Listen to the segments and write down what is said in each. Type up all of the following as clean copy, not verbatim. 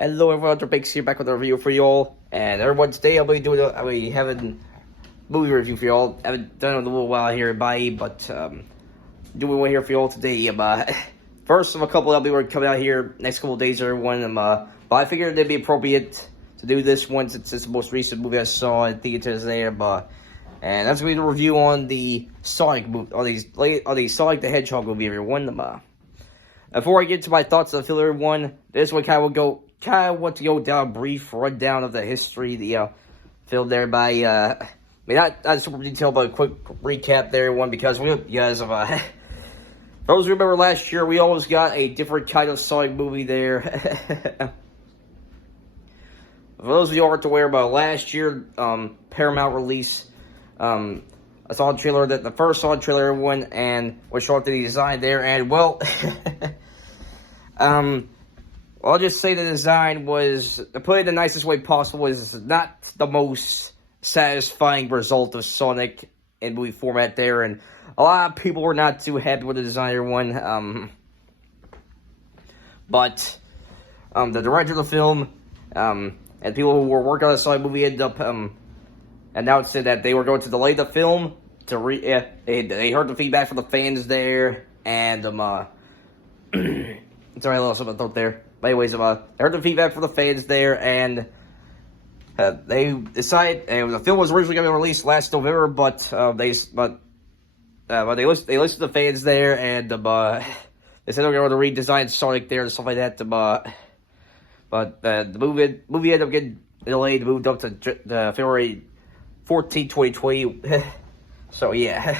Hello everyone, Bix here back with a review for y'all. And everyone, today I'll be having movie review for y'all. I haven't done it in a little while here, but doing one here for y'all today. First of a couple that'll be coming out here next couple of days, everyone. But I figured it'd be appropriate to do this one since it's the most recent movie I saw in theaters there. And that's gonna be the review on the Sonic movie, on the Sonic the Hedgehog movie, everyone. Before I get to my thoughts on the film, everyone, this one kind of want to go down a brief rundown of the history of the film there not super detailed, but a quick recap there, everyone, because for those who remember last year, we always got a different kind of Sonic movie there. For those of you who aren't aware, about last year, Paramount released a Sonic trailer, the first Sonic trailer, everyone, and was showing the design there, and well, I'll just say the design was, to put it in the nicest way possible, was not the most satisfying result of Sonic in movie format there, and a lot of people were not too happy with the design, everyone. But the director of the film and people who were working on the Sonic movie ended up announced that they were going to delay the film to they heard the feedback from the fans there, and sorry, I lost my thought there. But anyways, I heard the feedback from the fans there, and they decided, and the film was originally going to be released last November, but they listened to the fans there, and they said they were going to redesign Sonic there and stuff like that. But the movie ended up getting delayed, moved up to February 14, 2020. So yeah,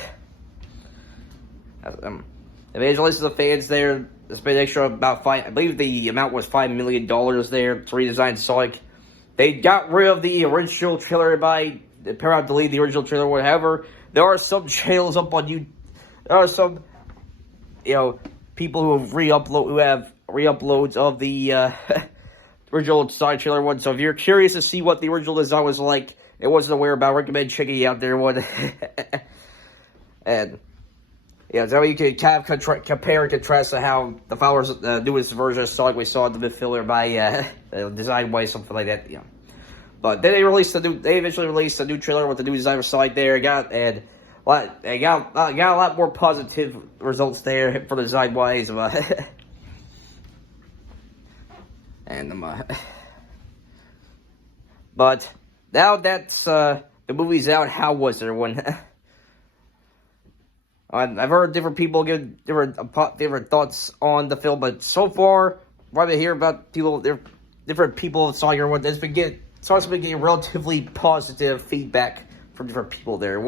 they listened to the fans there. They spent extra about I believe the amount was $5 million there to redesign Sonic. They got rid of the original trailer by Paramount deleted the original trailer, whatever. There are some channels up on you. There are some, people who have re-uploads of the original Sonic trailer one. So if you're curious to see what the original design was like, it wasn't aware about, I recommend checking it out there one. And so you can kind of compare and contrast to how the followers newest version of Sonic we saw in the mid-filler by design-wise, something like that. But then they eventually released a new trailer with the new design for Sonic there. Got a lot more positive results there for the design-wise. But now that's the movie's out, how was everyone? I've heard different people give different thoughts on the film, but so far, what I hear about different people saw your one, Sonic's been getting relatively positive feedback from different people there.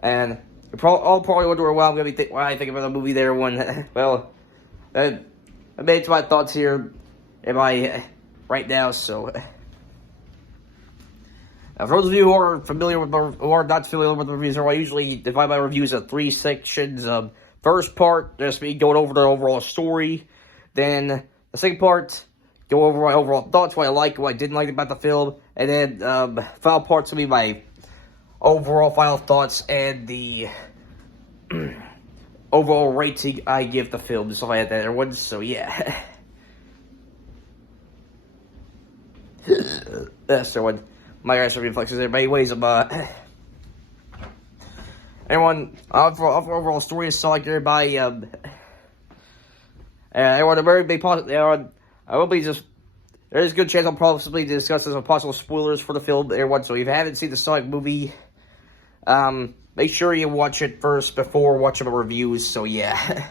And you're probably wondering why I think about the movie there. Well, I made my thoughts here right now, so. For those of you who are not familiar with the reviews, I usually divide my reviews into 3 sections. First part, just me going over the overall story. Then the second part, go over my overall thoughts, what I liked, what I didn't like about the film. And then final part's gonna be my overall final thoughts and the overall rating I give the film, stuff like that, everyone. So yeah. That's the one. My actual reflexes there, but anyways, everyone, overall story is Sonic there by, everyone, a very big positive, I will be there's a good chance I'll possibly discuss some possible spoilers for the film, everyone, so if you haven't seen the Sonic movie, make sure you watch it first before watching the reviews, so yeah.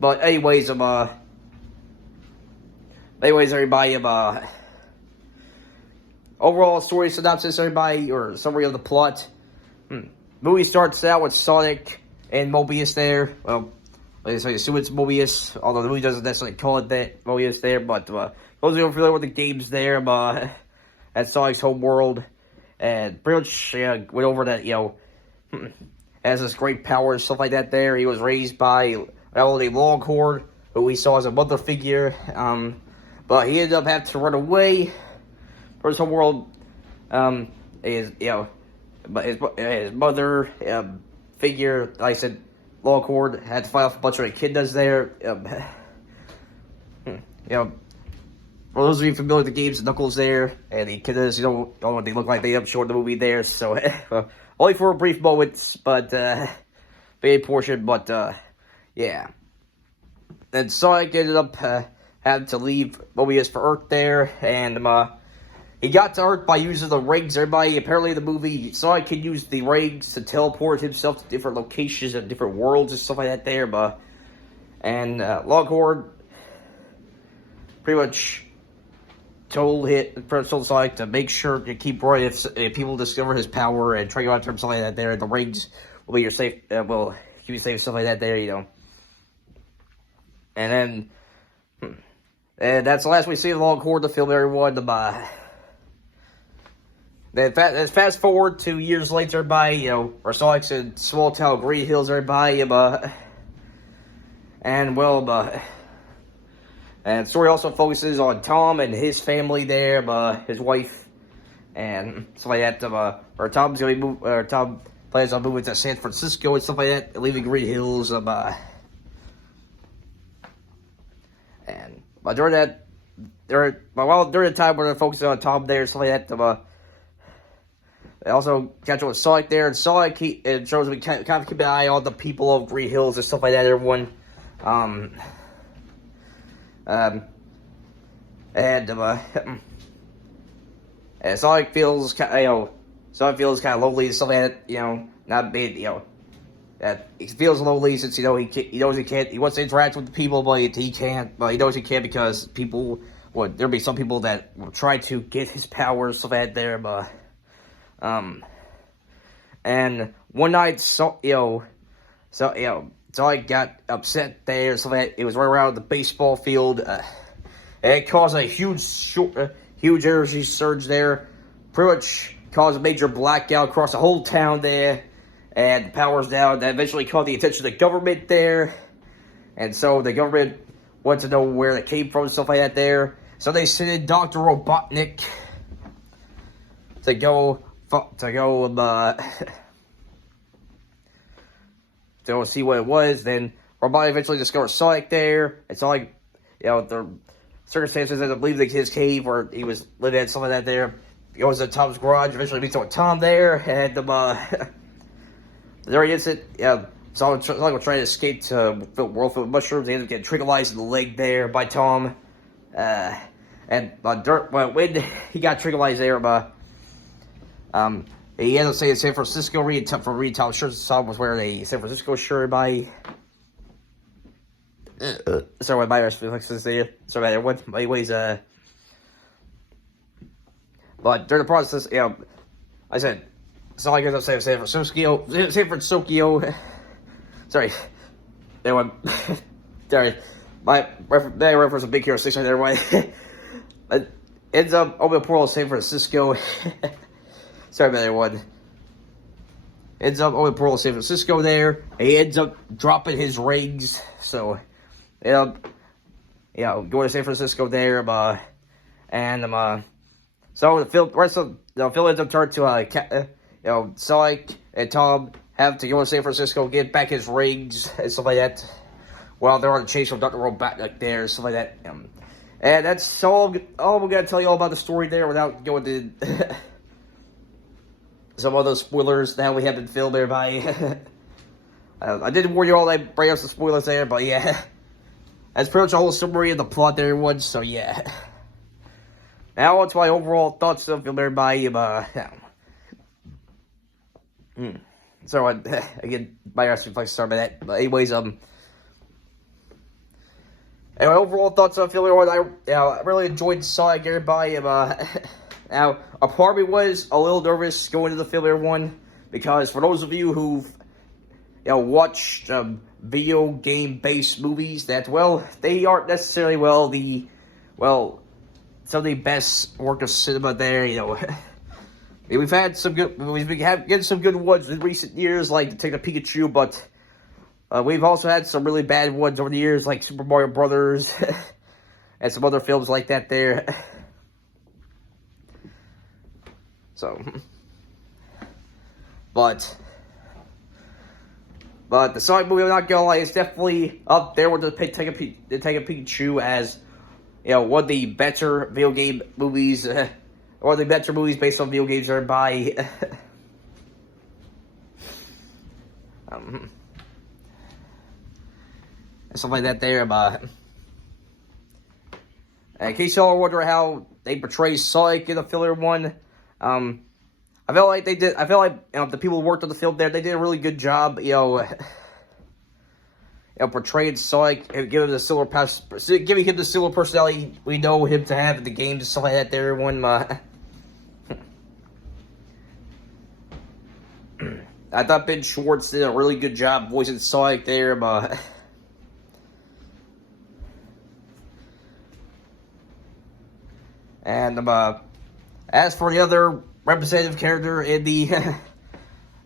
But anyways, everybody, overall story synopsis, everybody, or summary of the plot. Movie starts out with Sonic and Mobius there. Well, I assume it's Mobius, although the movie doesn't necessarily call it that, Mobius there. But those of you familiar with the games there, at Sonic's home world, and pretty much went over that, has this great power and stuff like that there. He was raised by an old Longhorn, who we saw as a mother figure, but he ended up having to run away. His whole world, his mother figure, like I said, Longhorn had to fight off a bunch of echidnas there. you know, for those of you familiar with the games, Knuckles there, and the kiddos, you know what they look like. They short the movie there, so only for a brief moment, but big portion. But yeah, then Sonic ended up having to leave Mobius for Earth there, and he got to Earth by using the rings. Everybody, apparently in the movie, Sonic can use the rings to teleport himself to different locations and different worlds and stuff like that there, and Longhorn pretty much told Sonic to make sure to keep Roy if people discover his power and try to go after him, something like that there. The rings will be your safe, will keep you safe, stuff like that there, you know. And then, and that's the last we see of Longhorn, the film, everyone. Then fast forward 2 years later, everybody, you know, where Sonic's in small town Green Hills, everybody, and well, and the story also focuses on Tom and his family there, his wife, and stuff like that. Or Tom's gonna be Tom plans on moving to San Francisco and stuff like that, leaving Green Hills. And during the time where they're focusing on Tom there, stuff like that. They also catch up with Sonic there, and Sonic it shows we kind of keep an eye on the people of Green Hills and stuff like that. Everyone. And Sonic feels kind of lonely and stuff like that, you know, not being, you know, that he feels lonely since, you know, he knows he can't, he wants to interact with the people, but he can't, but he knows he can't because there'll be some people that will try to get his powers, stuff like that there, and one night, Sonic got upset there, so that it was right around the baseball field, and it caused a huge energy surge there, pretty much caused a major blackout across the whole town there, and the power's down. That eventually caught the attention of the government there, and so the government wanted to know where it came from, stuff like that there, so they sent in Dr. Robotnik to go to see what it was. Then Robotnik eventually discovers Sonic there, and Sonic, you know, the circumstances end up leaving his cave where he was living at, something like that there. He goes to Tom's garage, eventually meets up with Tom there, and during the incident, Sonic will try to escape to world filled with mushrooms. He ends up getting triggerized in the leg there by Tom, and when he got triggerized there, he ended up saying San Francisco. Tom shirts was wearing a San Francisco shirt by. Sorry, my reflexes there. Sorry about that. Anyways, but during the process, you know, I said, Sonic ends up saying San Francisco. Sorry, anyway, sorry, my reference to Big Hero 6 right there. Right, ends up opening a portal to San Francisco. Sorry about everyone. Ends up opening a portal to San Francisco there. He ends up dropping his rings, so going to San Francisco there, so the rest of the film ends up turning to Sonic and Tom have to go to San Francisco, get back his rings and stuff like that, while they're on a chase from Dr. Robotnik there and stuff like that. And that's all I'm gonna tell you all about the story there without going to some other spoilers that we have been filmed there by. I did warn you all that bring up some spoilers there, but yeah. That's pretty much the whole summary of the plot there, everyone, so yeah. Now on to my overall thoughts of the film, everybody. So, again, my reflex, sorry about that. But anyways, anyway, overall thoughts on the film, everyone, I really enjoyed Sonic, everybody. Now, a part of me was a little nervous going to the film, everyone, because for those of you who've watched video game-based movies, that, they aren't necessarily, some of the best work of cinema there, We've had some good, we've been getting some good ones in recent years, like Detective Pikachu, but we've also had some really bad ones over the years, like Super Mario Brothers, and some other films like that there. So, but the Sonic movie, I'm not gonna lie, it's definitely up there with the Detective Pikachu as one of the better video game movies, one of the better movies based on video games are by, and stuff like that there, but, in case y'all wonder how they portray Sonic in the filler one, I felt like the people who worked on the film there, they did a really good job, portraying Sonic and giving him the similar personality we know him to have in the games and stuff like that there. I thought Ben Schwartz did a really good job voicing Sonic there, but and as for the other representative character in the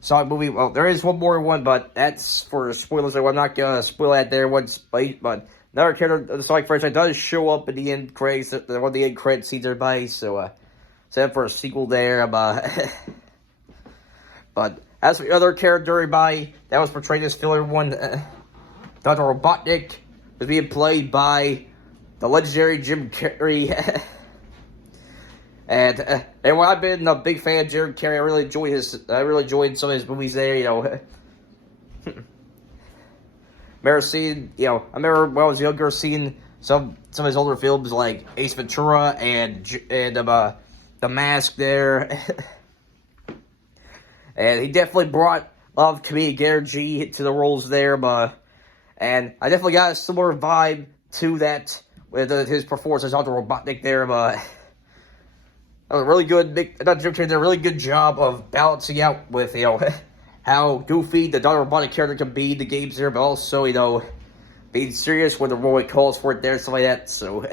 Sonic movie, well, there is one more one, but that's for spoilers, so I'm not gonna spoil that there once. But another character of the Sonic franchise does show up in the end credits, one of the end credit scenes, everybody. So, set for a sequel there. But as for the other character, everybody that was portrayed as filler one, Dr. Robotnik was being played by the legendary Jim Carrey. And when I've been a big fan of Jim Carrey, I really enjoyed some of his movies there, remember seeing, I remember when I was younger seeing some of his older films like Ace Ventura and The Mask there. And he definitely brought a lot of comedic energy to the roles there, and I definitely got a similar vibe to that with his performance as Dr. Robotnik there, a really good, not Jim Carrey did a really good job of balancing out with, how goofy the Dr. Robotnik character can be in the games there, but also, being serious when the role calls for it there, stuff like that, so.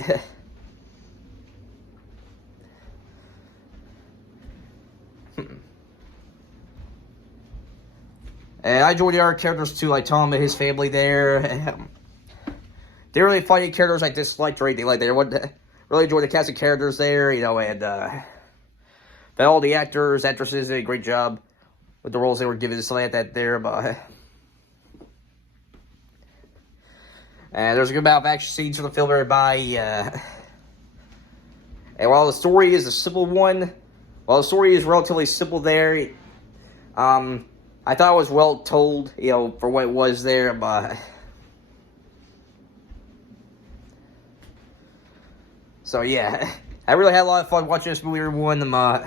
And I enjoyed the other characters too, like Tom and his family there. They really funny characters I disliked or anything like that. Really enjoyed the cast of characters there, but all the actresses did a great job with the roles they were given, stuff like that there, and there's a good amount of action scenes for the film, everybody, and while the story is a simple one, while the story is relatively simple there, I thought it was well told, for what it was there, so yeah, I really had a lot of fun watching this movie, everyone. Like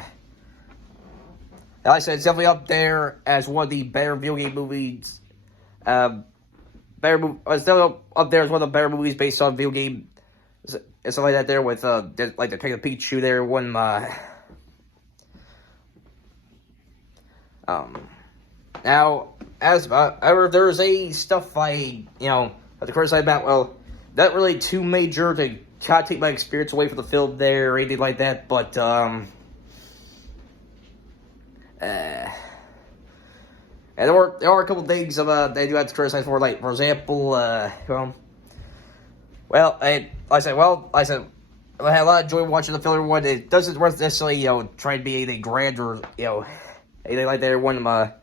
I said, it's definitely up there as one of the better video game movies. It's definitely up there as one of the better movies based on video game and stuff like that there with, like the Detective Pikachu there, now, however, there's a stuff I, have to criticize about, well, not really too major to kind of take my experience away from the film there or anything like that, but, and there are a couple things they do have to criticize for, like, for example, I had a lot of joy watching the filler one. It doesn't necessarily, try to be anything grand or, anything like that.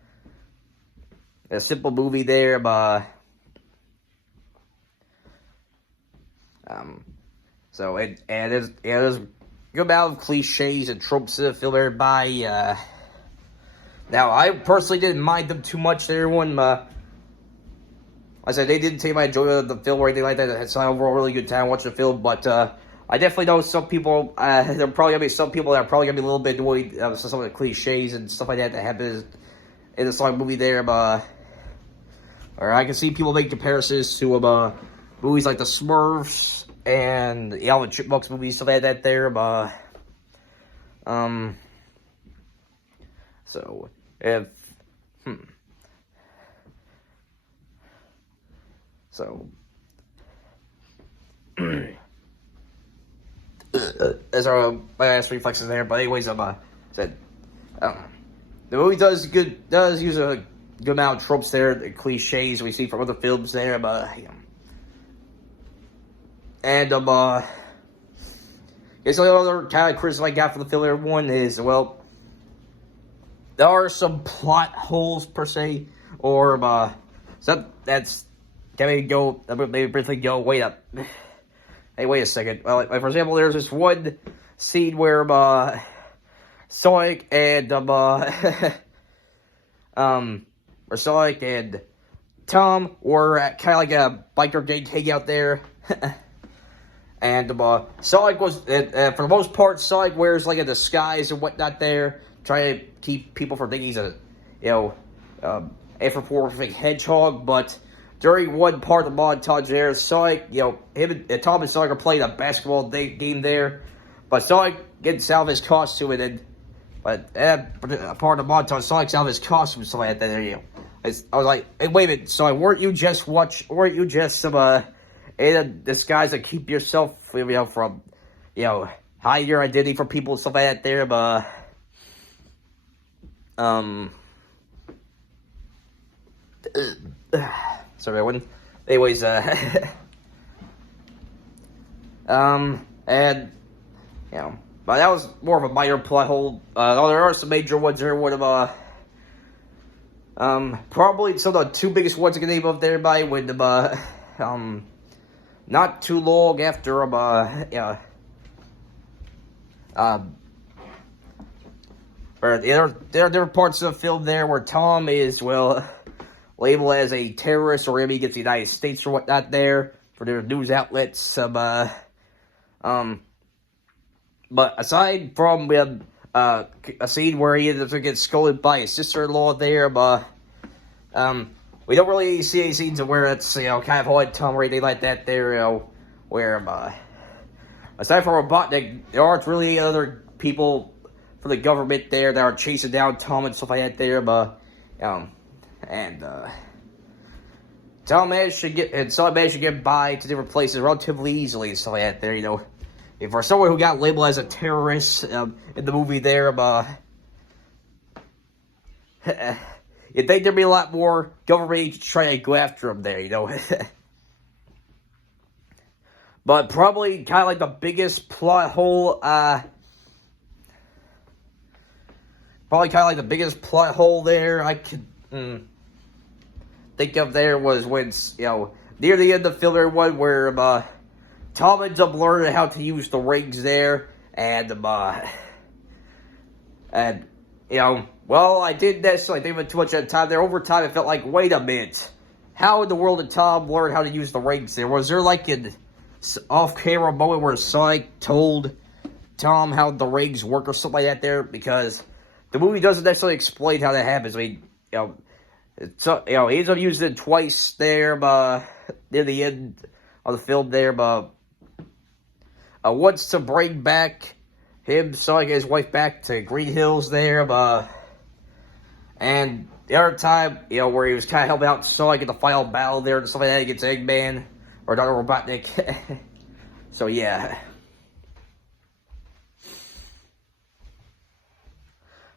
A simple movie there, so, there's a good amount of cliches and tropes in the film, everybody, now, I personally didn't mind them too much there, like I said, they didn't take my enjoyment of the film or anything like that. I had overall really good time watching the film, but, I definitely know some people, there are probably going to be some people that are probably going to be a little bit annoyed of some of the cliches and stuff like that happen in the Sonic movie there, or I can see people make comparisons to, movies like the Smurfs and the Alvin Chipmunks movies, stuff like that there, so, if, so, as our my last reflexes there, but anyways, said, the movie does use a good amount of tropes there, the cliches we see from other films there, and, guess the other kind of criticism I got for the filler one is, well, there are some plot holes, per se, or, some that's, maybe briefly go, wait up. Hey, wait a second. Well, like, for example, there's this one scene where Sonic and where Sonic and Tom were at kind of like a biker gang hangout there. And Sonic was, for the most part, Sonic wears like a disguise and whatnot there, trying to keep people from thinking he's a, anthropomorphic hedgehog. But during one part of the montage there, Sonic, him and Tom and Sonic are playing a basketball game there. But Sonic gets out of his costume and then, part of the montage, Sonic's out of his costume and stuff like that. There, I was like, hey, wait a minute, Sonic, weren't you just in a disguise to keep yourself, from, hiding your identity from people and stuff like that there, but, sorry, everyone. Anyways, and, but that was more of a minor plot hole. There are some major ones there. One of, probably some of the two biggest ones I can name up there by when, not too long after, or there are parts of the film there where Tom is, labeled as a terrorist or enemy against the United States or whatnot there for their news outlets. But aside from a scene where he ends up getting scolded by his sister-in-law there, we don't really see any scenes where it's, kind of hard Tom or anything like that there, where, aside from Robotnik, there aren't really other people from the government there that are chasing down Tom and stuff like that there, Tom managed to get by to different places relatively easily and stuff like that there, If for someone who got labeled as a terrorist, in the movie there, you'd think there'd be a lot more government agents trying to go after him there, But probably kind of like the biggest plot hole, there I could think of there was when, near the end of Filler 1 where, Tom ends up learning how to use the rings there, and, I didn't necessarily think of it too much at the time there. Over time, it felt like, wait a minute, how in the world did Tom learn how to use the rings there? Was there like an off-camera moment where Sonic told Tom how the rings work or something like that there? Because the movie doesn't necessarily explain how that happens. I mean, he ends up using it twice there, near the end of the film there, once to bring back Sonic and his wife back to Green Hills there, and the other time, where he was kind of helping out Sonic in the final battle there and stuff like that against Eggman, or Dr. Robotnik. So, yeah.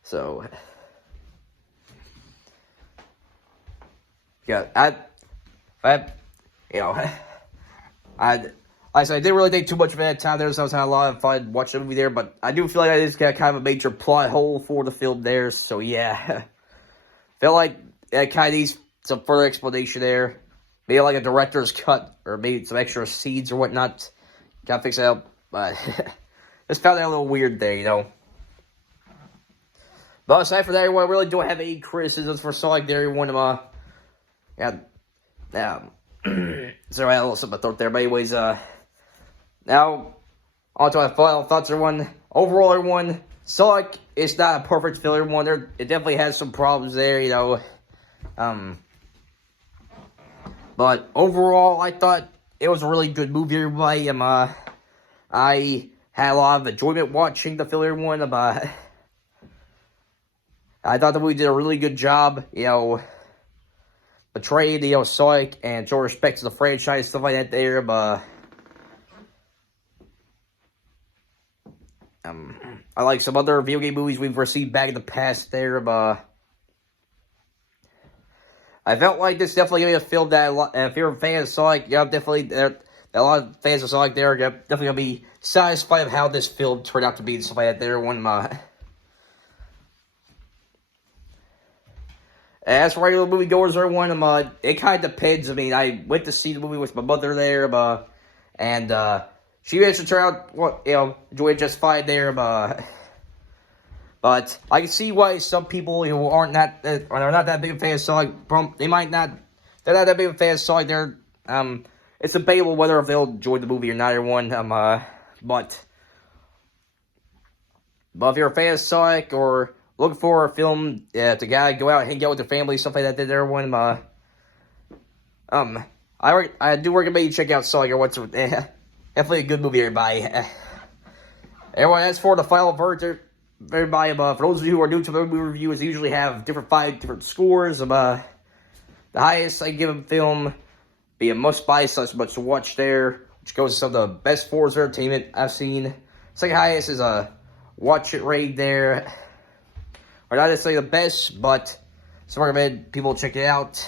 So, yeah, I said, I didn't really think too much of it at the time there, so I was having a lot of fun watching the movie there, but I do feel like I just got kind of a major plot hole for the film there, so yeah. Felt like it kind of needs some further explanation there. Maybe like a director's cut, or maybe some extra scenes or whatnot. Gotta fix it up, but just found that a little weird there, But aside from that, everyone, I really don't have any criticisms for Sonic there, everyone. Sorry, I had a little something to throw there, but anyways, now, on to my final thoughts, everyone. Overall, everyone, Sonic is not a perfect film, everyone. It definitely has some problems there, But overall, I thought it was a really good movie, everybody. I had a lot of enjoyment watching the film, everyone. I thought the movie did a really good job, portraying, Sonic and showing respect to the franchise, stuff like that there, I like some other video game movies we've received back in the past there, I felt like this definitely gonna be a film that, if you're a fan of Sonic, definitely, a lot of fans of Sonic there are definitely gonna be satisfied with how this film turned out to be and stuff like that there. As for regular moviegoers, everyone, it kind of depends. I mean, I went to see the movie with my mother there, and she managed to turn out, enjoy it just fine there, but I can see why some people, are not that big of fans of Sonic. They're not that big of fans of Sonic. It's debatable whether if they'll enjoy the movie or not, everyone. But if you're a fan of Sonic or looking for a film to go out and hang out with your family, stuff like that, everyone, I do recommend you check out Sonic. Definitely a good movie, everybody. Everyone, as for the final verdict, everybody, for those of you who are new to the movie reviews, I usually have five different scores. The highest I give a film be a must-buy, so that's much to watch there, which goes to some of the best forms of entertainment I've seen. Second highest is a watch it rate there. Or not necessarily the best, but I recommend people check it out.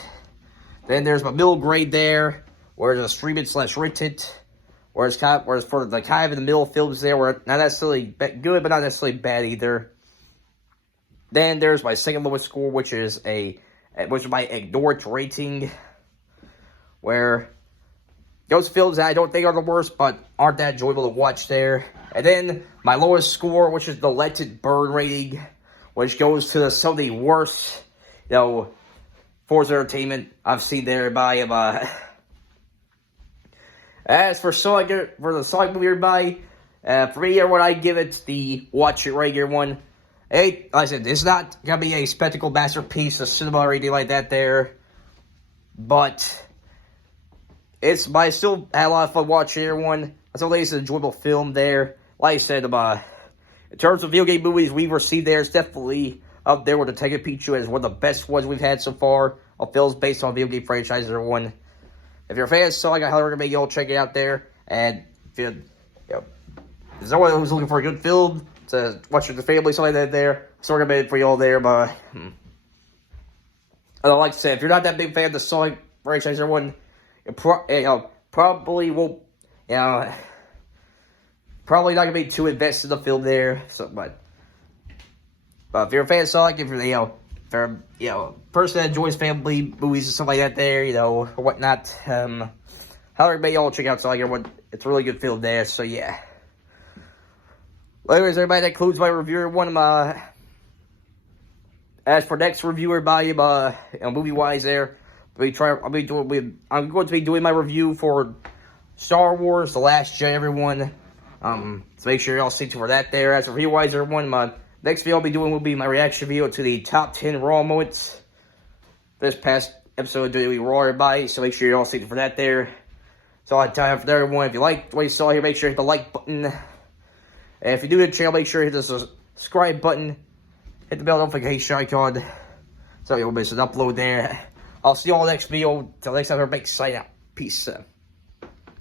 Then there's my middle grade there, where it's a stream it / rent it. Whereas for the kind of in the middle films there, where not necessarily good, but not necessarily bad either. Then there's my second lowest score, which is my ignore it rating, where those films that I don't think are the worst, but aren't that enjoyable to watch there. And then my lowest score, which is the let it burn rating, which goes to some of the worst, forms of entertainment I've seen there by As for the Sonic movie, everybody, for me, everyone, I give it the watch it regular one. Hey, like I said, it's not gonna be a spectacle masterpiece of cinema or anything like that there, but I still had a lot of fun watching everyone. I still think it's an enjoyable film there. Like I said, in terms of video game movies we've received there, it's definitely up there with the Detective Pikachu as one of the best ones we've had so far of films based on video game franchises, everyone. If you're a fan of Sonic, I highly recommend you all check it out there. And if there's someone who's looking for a good film to watch with the family, something like that there, I recommend it for you all there. But like I said, if you're not that big fan of the Sonic franchise, everyone, probably won't, probably not gonna be too invested in the film there. So, but if you're a fan of Sonic, if you're a person that enjoys family movies and stuff like that there, or whatnot, I recommend y'all check out Sonic. Everyone, it's a really good film there. So yeah. Well, anyways, everybody, that concludes my review. As for next review, everybody, movie wise there, I'm going to be doing my review for Star Wars: The Last Jedi, everyone. So make sure y'all stay tuned for that there. As for review wise, everyone, my next video I'll be doing will be my reaction video to the top 10 Raw moments. This past episode of WWE Raw, everybody, so make sure y'all stay tuned for that there. So I time for everyone. If you liked what you saw here, make sure you hit the like button. And if you're new to the channel, make sure you hit the subscribe button. Hit the bell notification icon so you'll miss an upload there. I'll see you all next video. Till next time, everybody, sign out. Peace.